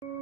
Hello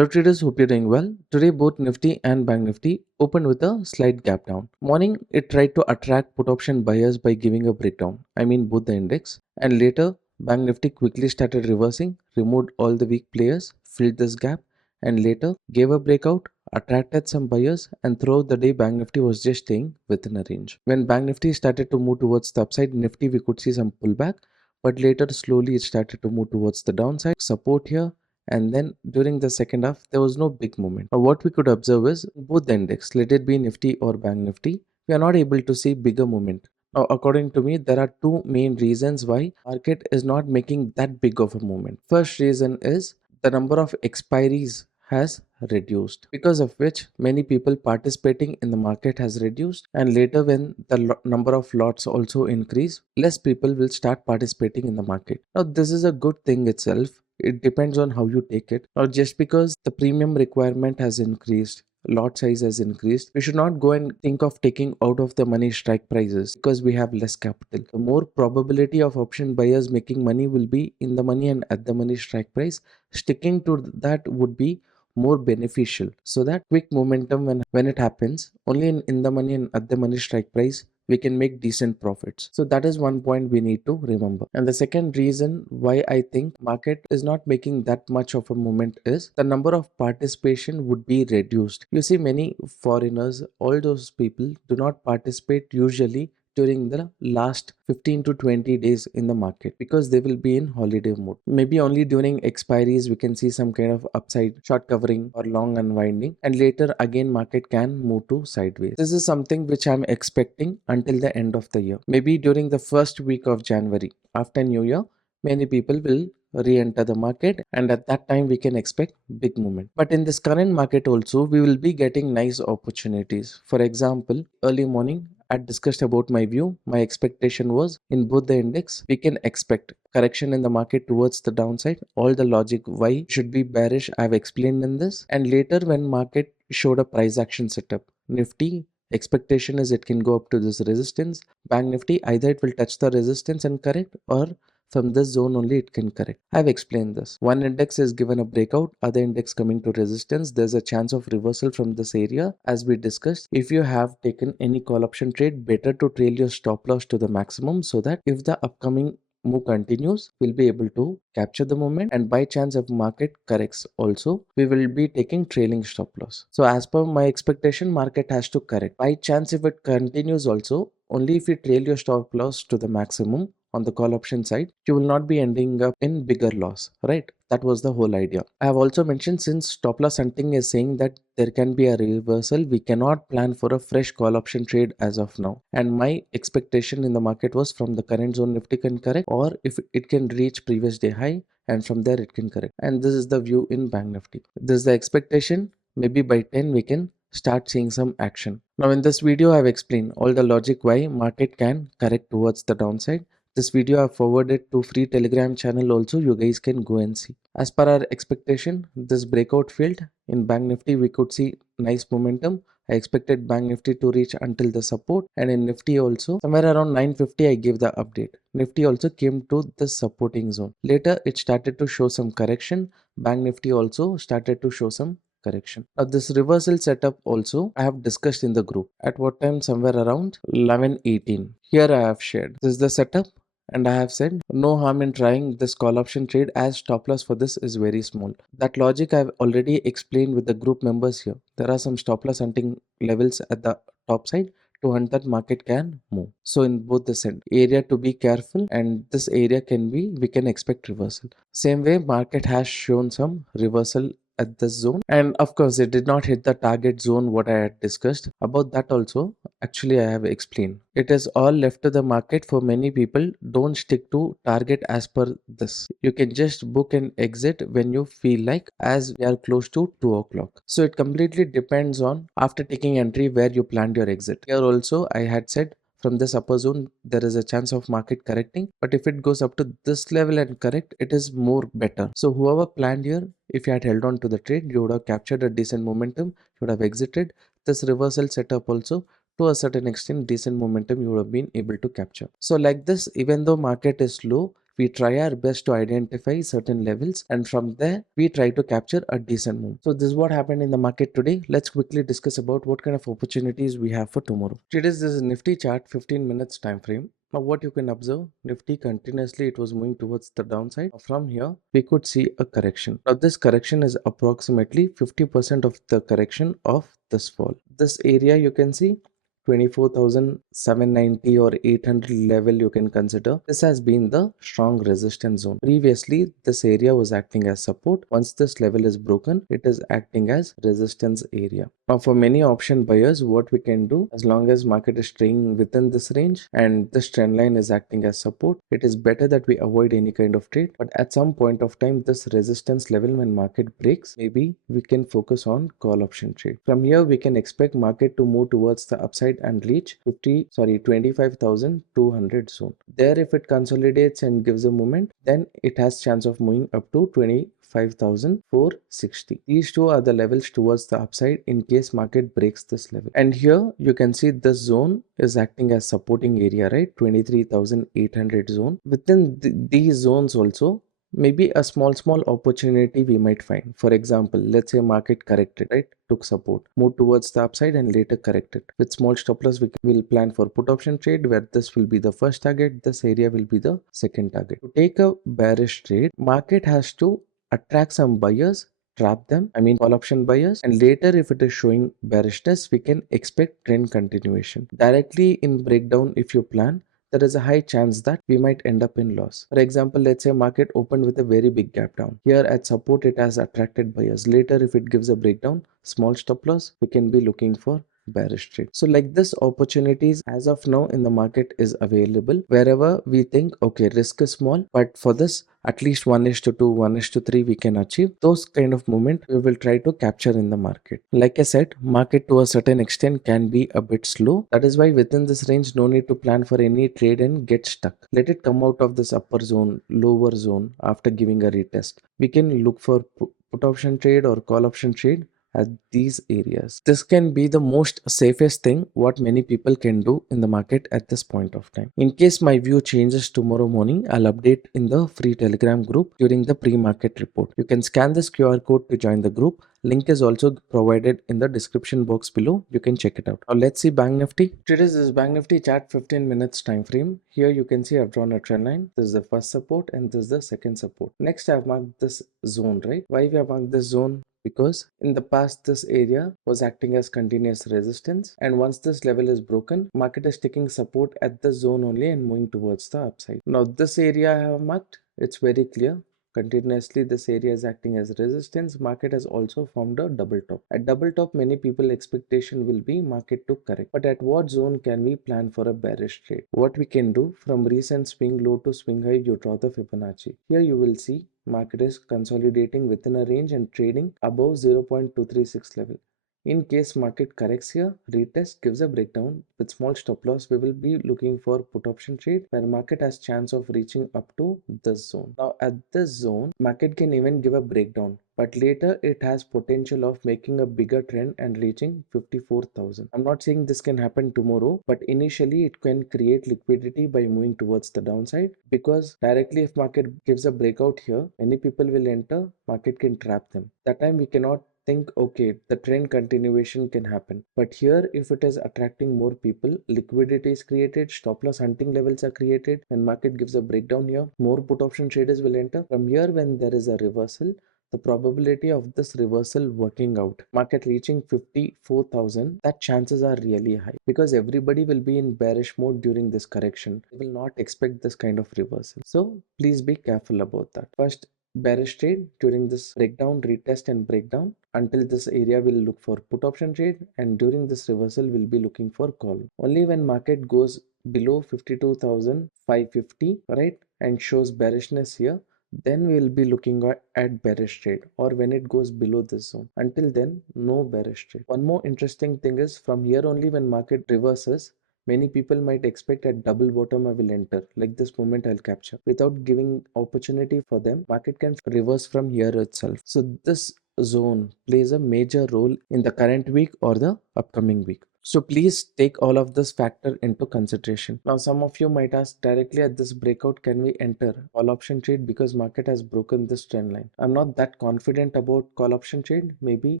traders, hope you're doing well. Today both Nifty and Bank Nifty opened with a slight gap down. Morning it tried to attract put option buyers by giving a breakdown. I mean both the index. And later Bank Nifty quickly started reversing, removed all the weak players, filled this gap, and later gave a breakout, attracted some buyers, and throughout the day Bank Nifty was just staying within a range. When Bank Nifty started to move towards the upside, Nifty we could see some pullback, but later slowly it started to move towards the downside. Support here, and then during the second half there was no big movement. Now what we could observe is both the index, let it be Nifty or Bank Nifty, we are not able to see bigger movement. Now according to me there are two main reasons why market is not making that big of a movement. First reason is the number of expiries has reduced, because of which many people participating in the market has reduced, and later when the number of lots also increase, less people will start participating in the market. Now this is a good thing itself. It depends on how you take it. Or just because the premium requirement has increased, lot size has increased, we should not go and think of taking out of the money strike prices because we have less capital. The more probability of option buyers making money will be in the money and at the money strike price. Sticking to that would be more beneficial, so that quick momentum when it happens only in the money and at the money strike price, we can make decent profits. So that is one point we need to remember. And the second reason why I think market is not making that much of a movement is the number of participation would be reduced. You see many foreigners, all those people do not participate usually during the last 15 to 20 days in the market because they will be in holiday mode. Maybe only during expiries we can see some kind of upside short covering or long unwinding, and later again market can move to sideways. This is something which I'm expecting until the end of the year. Maybe during the first week of January after New Year, many people will re-enter the market, and at that time we can expect big movement. But in this current market also we will be getting nice opportunities. For example, early morning I discussed about my view. My expectation was in both the index we can expect correction in the market towards the downside. All the logic why should be bearish I have explained in this, and later when market showed a price action setup, Nifty expectation is it can go up to this resistance. Bank Nifty either it will touch the resistance and correct, or from this zone only it can correct. I have explained this. One index is given a breakout, other index coming to resistance. There's a chance of reversal from this area as we discussed. If you have taken any call option trade, better to trail your stop loss to the maximum, so that if the upcoming move continues, we'll be able to capture the moment, and by chance if market corrects also, we will be taking trailing stop loss. So as per my expectation, market has to correct. By chance if it continues also, only if you trail your stop loss to the maximum on the call option side, you will not be ending up in bigger loss, right? That was the whole idea. I have also mentioned, since stop loss hunting is saying that there can be a reversal, we cannot plan for a fresh call option trade as of now. And my expectation in the market was from the current zone Nifty can correct, or if it can reach previous day high, and from there it can correct. And this is the view in Bank Nifty. This is the expectation. Maybe by 10 we can start seeing some action. Now in this video I have explained all the logic why market can correct towards the downside. This video I forwarded to free Telegram channel also, you guys can go and see. As per our expectation, this breakout field in Bank Nifty we could see nice momentum. I expected Bank Nifty to reach until the support, and in Nifty also somewhere around 950 I gave the update. Nifty also came to the supporting zone. Later it started to show some correction. Bank Nifty also started to show some correction. Now this reversal setup also I have discussed in the group. At what time? Somewhere around 11:18. Here I have shared. This is the setup. And I have said no harm in trying this call option trade as stop loss for this is very small. That logic I've already explained with the group members here. There are some stop loss hunting levels at the top side to hunt that market can move. So in both the area to be careful, and this area can be, we can expect reversal. Same way market has shown some reversal at this zone, and of course it did not hit the target zone what I had discussed. About that also actually I have explained. It is all left to the market. For many people don't stick to target as per this. You can just book and exit when you feel like, as we are close to 2 o'clock. So it completely depends on after taking entry where you planned your exit. Here also I had said from this upper zone there is a chance of market correcting, but if it goes up to this level and correct, it is more better. So whoever planned here, if you had held on to the trade, you would have captured a decent momentum, you would have exited. This reversal setup also, to a certain extent, decent momentum you would have been able to capture. So like this, even though market is low, We try our best to identify certain levels, and from there we try to capture a decent move. So this is what happened in the market today. Let's quickly discuss about what kind of opportunities we have for tomorrow. Today's this is Nifty chart, 15 minutes time frame. Now what you can observe, Nifty continuously it was moving towards the downside. From here we could see a correction. Now this correction is approximately 50% of the correction of this fall. This area you can see 24,790 or 800 level you can consider. This has been the strong resistance zone. Previously, this area was acting as support. Once this level is broken, it is acting as resistance area. Now, for many option buyers, what we can do, as long as market is staying within this range and this trend line is acting as support, it is better that we avoid any kind of trade. But at some point of time, this resistance level when market breaks, maybe we can focus on call option trade. From here, we can expect market to move towards the upside and reach 25,200 zone. There, if it consolidates and gives a movement, then it has chance of moving up to 25,460. These two are the levels towards the upside in case market breaks this level. And here you can see this zone is acting as supporting area, right? 23,800 zone. Within these zones also, maybe a small opportunity we might find. For example, let's say market corrected, right? Took support, moved towards the upside and later corrected. With small stop loss, we will plan for put option trade where this will be the first target, this area will be the second target. To take a bearish trade, market has to attract some buyers, trap them, call option buyers, and later if it is showing bearishness, we can expect trend continuation. Directly in breakdown, if you plan, there is a high chance that we might end up in loss. For example, let's say market opened with a very big gap down. Here at support, it has attracted buyers. Later, if it gives a breakdown, small stop loss, we can be looking for bearish trade. So like this opportunities as of now in the market is available wherever we think, okay, risk is small, but for this at least 1:2, 1:3 we can achieve. Those kind of movement we will try to capture in the market. Like I said, market to a certain extent can be a bit slow. That is why within this range, no need to plan for any trade and get stuck. Let it come out of this upper zone, lower zone after giving a retest. We can look for put option trade or call option trade at these areas. This can be the most safest thing what many people can do in the market at this point of time. In case my view changes tomorrow morning, I'll update in the free Telegram group during the pre-market report. You can scan this QR code to join the group. Link is also provided in the description box below. You can check it out. Now let's see Bank Nifty. Today's this Bank Nifty chart 15 minutes time frame. Here you can see I've drawn a trend line. This is the first support and this is the second support. Next I've marked this zone, right? Why we have marked this zone? Because in the past this area was acting as continuous resistance, and once this level is broken, market is taking support at the zone only and moving towards the upside. Now this area I have marked, it's very clear. Continuously this area is acting as resistance. Market has also formed a double top. At double top, many people expectation will be market to correct. But at what zone can we plan for a bearish trade? What we can do, from recent swing low to swing high, you draw the Fibonacci. Here you will see market is consolidating within a range and trading above 0.236 level. In case market corrects here, retest gives a breakdown. With small stop loss, we will be looking for put option trade where market has chance of reaching up to this zone. Now at this zone, market can even give a breakdown, but later it has potential of making a bigger trend and reaching 54,000. I'm not saying this can happen tomorrow, but initially it can create liquidity by moving towards the downside, because directly if market gives a breakout here, many people will enter, market can trap them. That time we cannot think, okay, the trend continuation can happen. But here, if it is attracting more people, liquidity is created, stop loss hunting levels are created, and market gives a breakdown here, more put option traders will enter. From here, when there is a reversal, the probability of this reversal working out, market reaching 54,000, that chances are really high, because everybody will be in bearish mode during this correction. They will not expect this kind of reversal. So please be careful about that. First, bearish trade during this breakdown, retest and breakdown. Until this area will look for put option trade, and during this reversal we'll be looking for call. Only when market goes below 52,550, right, and shows bearishness here, then we'll be looking at bearish trade, or when it goes below this zone. Until then, no bearish trade. One more interesting thing is, from here only when market reverses, many people might expect at double bottom I will enter, like this moment I'll capture. Without giving opportunity for them, market can reverse from here itself. So this zone plays a major role in the current week or the upcoming week. So please take all of this factor into consideration. Now some of you might ask directly at this breakout, can we enter call option trade because market has broken this trend line? I'm not that confident about call option trade. Maybe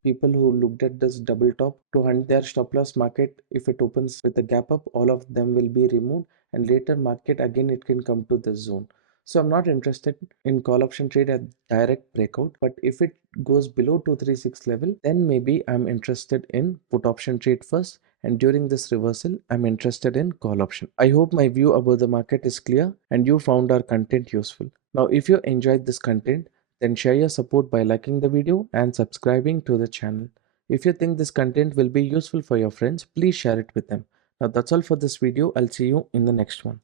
people who looked at this double top to hunt their stop loss market, if it opens with a gap up, all of them will be removed, and later market again it can come to this zone. So I'm not interested in call option trade at direct breakout, but if it goes below 236 level, then maybe I'm interested in put option trade first, and during this reversal I'm interested in call option. I hope my view about the market is clear and you found our content useful. Now if you enjoyed this content, then share your support by liking the video and subscribing to the channel. If you think this content will be useful for your friends, please share it with them. Now that's all for this video. I'll see you in the next one.